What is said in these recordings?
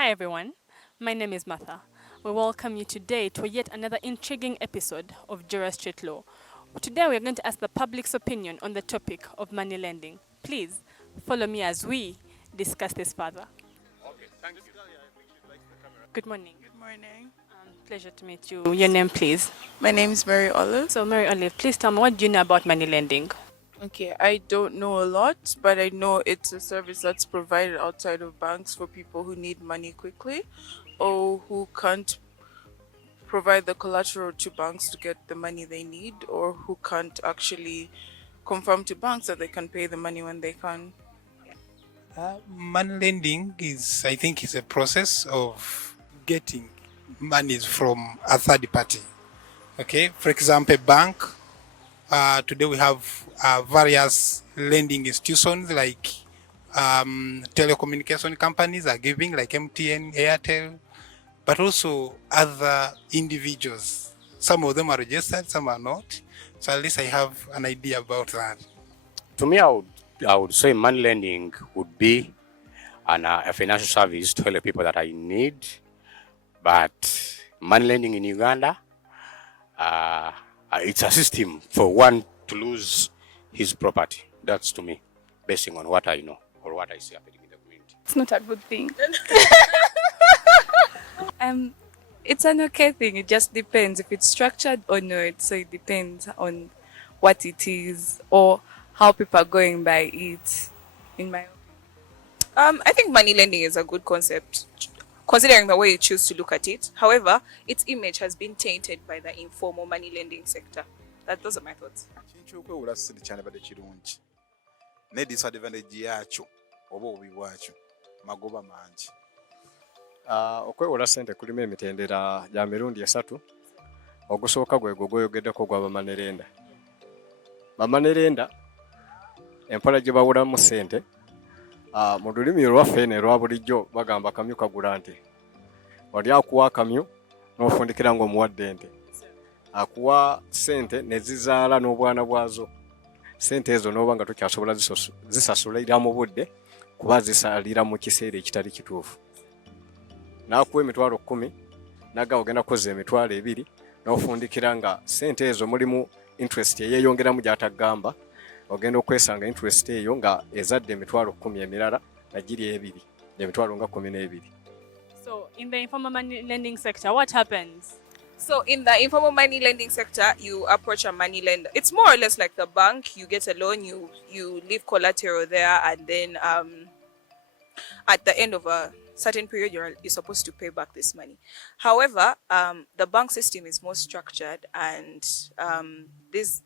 Hi everyone, my name is Martha. We welcome you today to yet another intriguing episode of Jura Street Law. Today we are going to ask the public's opinion on the topic of money lending. Please follow me as we discuss this further. Okay, thank you. Good morning. Good morning. Pleasure to meet you. Your name, please. My name is Mary Olive. So, Mary Olive, please tell me, what do you know about money lending? Okay, I don't know a lot, but I know it's a service that's provided outside of banks for people who need money quickly or who can't provide the collateral to banks to get the money they need, or who can't actually confirm to banks that they can pay the money when they can. Money lending is, I think, is a process of getting monies from a third party. Okay, for example, a bank. Today we have various lending institutions like telecommunication companies are giving, like MTN, Airtel, but also other individuals. Some of them are registered, some are not. So at least I have an idea about that. To me, I would say money lending would be a financial service to help people that are in need. But money lending in Uganda, it's a system for one to lose his property. That's to me, basing on what I know or what I see happening in the community. It's not a good thing. It's an okay thing. It just depends if it's structured or not. So it depends on what it is or how people are going by it. In my opinion, I think money lending is a good concept, considering the way you choose to look at it. However, its image has been tainted by the informal money lending sector. Those are my thoughts. Okwewala sente kyandibadde kirungi naye disadvantage yaakyo oba obubi bwakyo magoba mangi. Okwewola ssente kulimu emitendera gya mirundi esatu. Ogusooka gwe gwoyogeddeko gwa bamanerenda. Bamanerenda empola gye bawulamu ssente mu lulimi olwaffe ne bulijjo bagamba kamyu kagula nte. Wali akuwa akamyu n'ofundikira ng'omuwadde ente. Akuwa ssente ne zizaala n'obwana bwazo. Ssente ezo n'oba nga tokyasobola zisasulira mu budde kuba zisalira mu kiseera ekitali kituufu. N'akuwa emitwalo 10 naga ogenda kukoza emitwalo 2 n'ofundikira nga ssente ezo mulimu interest eyeeyongeramu gy'atagamba. Ogenda okwesanga interest eyo nga ezadde emitwalo 10 emirala nagiri 2 emitwalo nga 12. So, in the informal money lending sector, what happens? So in the informal money lending sector, you approach a money lender. It's more or less like the bank. You get a loan, you leave collateral there, and then at the end of a certain period, you're supposed to pay back this money. However, the bank system is more structured, and these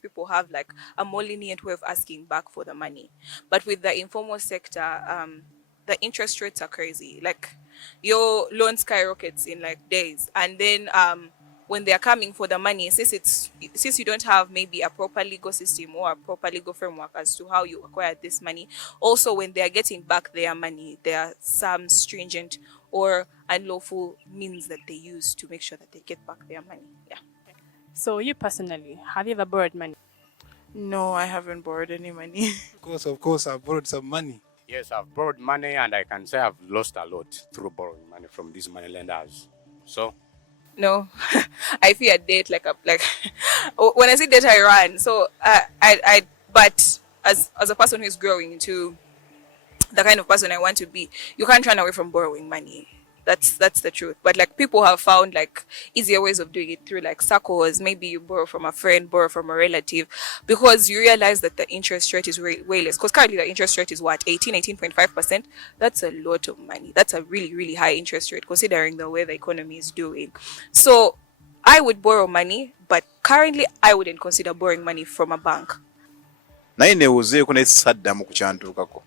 people have like a more lenient way of asking back for the money. But with the informal sector, the interest rates are crazy. Like your loan skyrockets in like days, and then when they are coming for the money, since you don't have maybe a proper legal system or a proper legal framework as to how you acquired this money, also when they are getting back their money, there are some stringent or unlawful means that they use to make sure that they get back their money. Yeah. So, you personally, have you ever borrowed money? No, I haven't borrowed any money. Of course, I've borrowed some money. Yes, I've borrowed money and I can say I've lost a lot through borrowing money from these money lenders. So, no, I fear debt like when I see debt, I run. So but as a person who's growing into the kind of person I want to be, you can't run away from borrowing money. That's the truth. But like people have found like easier ways of doing it through like circles. Maybe you borrow from a friend, borrow from a relative, because you realize that the interest rate is way less. Because currently the interest rate is what, 18.5%. That's a lot of money. That's a really high interest rate considering the way the economy is doing. So I would borrow money, but currently I wouldn't consider borrowing money from a bank. Naye neewozeeko n'ekisaddamu ku kyantuukako.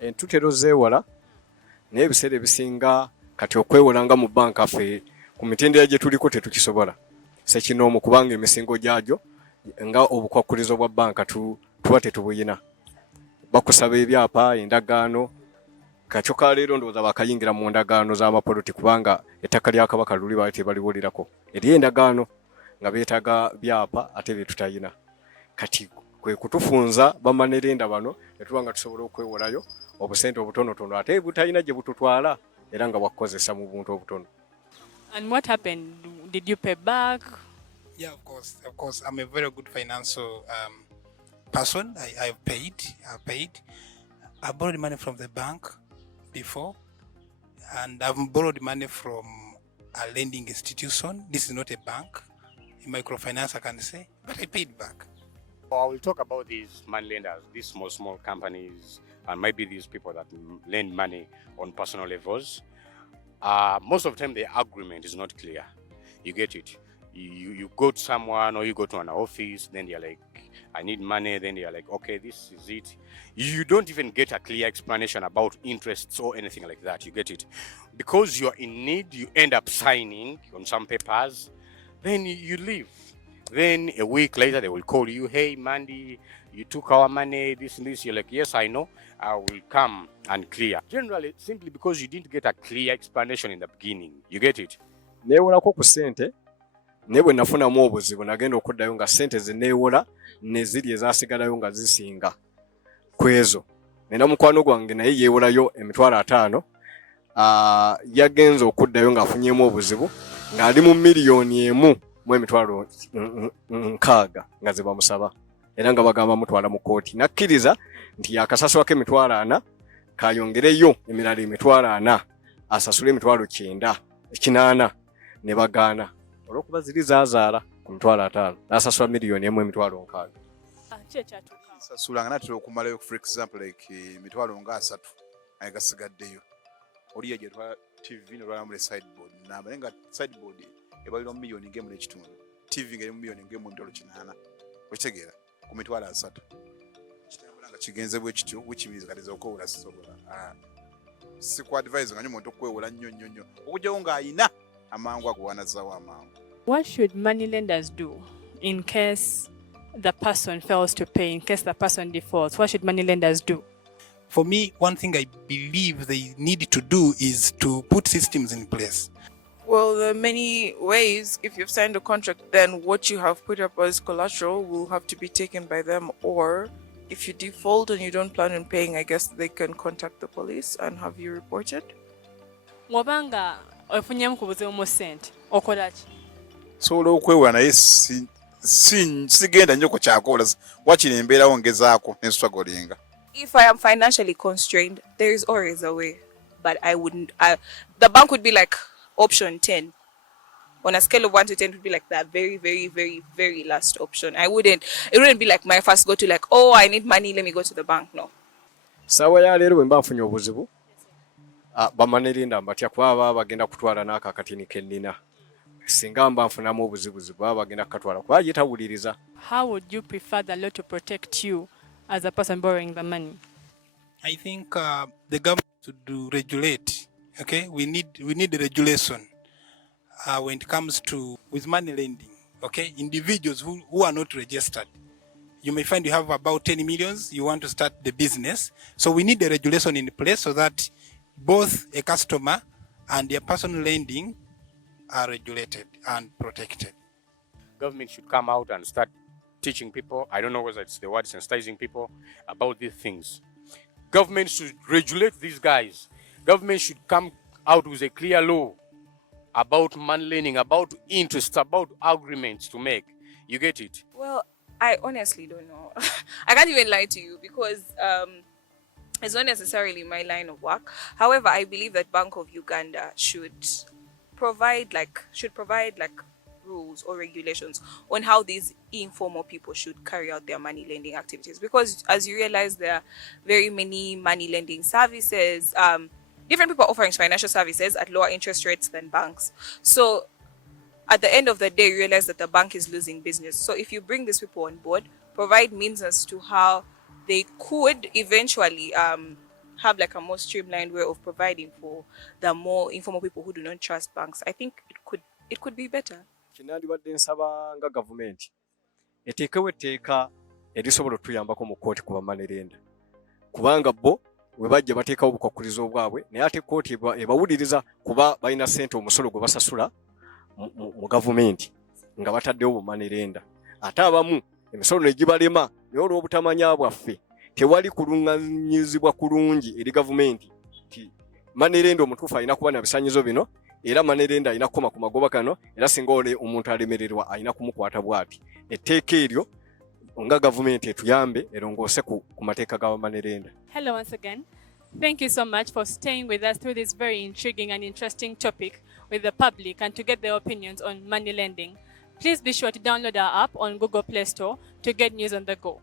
Entutero zeewala naye ebiseera ebisinga kati okwewolanga mu banka ffe ku mitendera gye tuliko tetukisobola. Sekinoomu kubanga emisingo gyagyo nga obukwakkulizo bwa banka tuba tetubuyina. Bakusaba ebyapa, endagaano, kati kaleero ndowooza bakayingira mu ndagaano z'amapoloti kubanga ettaka lya Kabaka luli baali tebaliwulirako. Eri endagaano nga beetaga byapa ate bye tutayina. Kati kwe kutufunza bamanerenda bano ne tuba nga tusobola okwewolayo obusente obutonotono ate butayina gye bututwala. era nga bwakukozesa mu buntu obutono. And what happened? Did you pay back? Yeah, of course. I'm a very good financial person. I've paid. I borrowed money from the bank before, and I've borrowed money from a lending institution. This is not a bank, a microfinance, I can say, but I paid back. I will talk about these money lenders, these small companies, and maybe these people that lend money on personal levels. Most of the time, the agreement is not clear. You get it. You go to someone or you go to an office, then they're like, I need money. Then they're like, okay, this is it. You don't even get a clear explanation about interests or anything like that. You get it. Because you're in need, you end up signing on some papers, then you leave. Then a week later, they will call you, hey, Mandy, you took our money, this and this. You're like, yes, I know. I will come and clear. Generally, simply because you didn't get a clear explanation in the beginning. You get it? Neewolako ku ssente, naye bwe nafunamu obuzibu nagenda okuddayo nga ssente ze neewola ne ziri ezaasigalayo nga zisinga ku ezo. Nina mukwano gwange naye yeewolayo $50,000. Yagenze okuddayo ng'afunyemu obuzibu ng'ali mu $1,600,000 nga ze bamusaba. Era nga bagamba mutwala mu kooti. Nakkiriza nti yakasaswako $40,000 kayongereyo emirala $40,000 asasule $9,000 ne bagaana. Olw'okuba ziri zaazaala ku $5,000 n'asasula $1,600,000. Sasula nga natera okumalayo, for example, like $3,000 naye gasigaddeyo. Oli yajja twa TV n'olwala sideboard n'amba naye nga sideboard ebalirwa mu $1,000,000 TV ng'eri mu $1,800,000. Okitegeera ku $3,000. Kitambula nga kigenze bwe kityo, which means kati okwewola sisobola. Si ku advise nga omuntu okwewola nnyo okugyawo ng'ayina amangu ago wanazaawo amangu. What should money lenders do in case the person fails to pay, in case the person defaults? What should money lenders do? For me, one thing I believe they need to do is to put systems in place. Well, there are many ways. If you've signed a contract, then what you have put up as collateral will have to be taken by them. Or if you default and you don't plan on paying, I guess they can contact the police and have you reported. Wabanga ofunyemu ku buzibu mu ssente okola ki? Sobola okwewola naye sigenda nnyo ku kyakola wakiri embeerawo ngezaako ne struggling. If I am financially constrained, there is always a way. But I wouldn't. The bank would be like option 10. On a scale of 1 to 10, it would be like that very, very, very, very last option. It wouldn't be like my first go to like, oh, I need money, let me go to the bank. No. Sawa ya leero bwe mba nfunye obuzibu, bamanerinda mbatya kuba bagenda kutwala n'akakatini kennina. Singa mba nfunamu obuzibuzibu bagenda kukatwala kuba yetawuliriza. How would you prefer the law to protect you as a person borrowing the money? I think the government should regulate. Okay, we need regulation when it comes to with money lending. Okay, individuals who are not registered. You may find you have about 10 millions. You want to start the business, so we need the regulation in place so that both a customer and their personal lending are regulated and protected. Government should come out and start teaching people. I don't know whether it's the word sensitizing people about these things. Government should regulate these guys. Government should come out with a clear law about money lending, about interest, about agreements to make. You get it? Well, I honestly don't know. I can't even lie to you because it's not necessarily my line of work. However, I believe that Bank of Uganda should provide rules or regulations on how these informal people should carry out their money lending activities. Because as you realize, there are very many money lending services. Different people offering financial services at lower interest rates than banks. So at the end of the day, you realize that the bank is losing business. So if you bring these people on board, provide means as to how they could eventually have like a more streamlined way of providing for the more informal people who do not trust banks, I think it could be better. Kinandibadde nsaba nga gavumenti eteekewo etteeka erisobola okutuyambako mu kkooti ku bamanirenda. Kubanga bo we bajja bateekawo obukwakkulizo bwabwe naye ate kkooti ebawuliriza kuba balina ssente omusolo gwe basasula mu gavumenti nga bataddewo bumanirenda. Ate abamu emisolo ne gibalema naye olw'obutamanya bwaffe tewali kulungamizibwa kulungi eri gavumenti nti money lender omutuufu alina kuba na bisaanyizo bino era money lender alina kukoma ku magoba kano era singa ole omuntu alemererwa alina kumukwata bw'ati. Etteeka eryo nga gavumenti etuyambe erongoose ku mateeka ga money lender. Hello once again. Thank you so much for staying with us through this very intriguing and interesting topic with the public and to get their opinions on money lending. Please be sure to download our app on Google Play Store to get news on the go.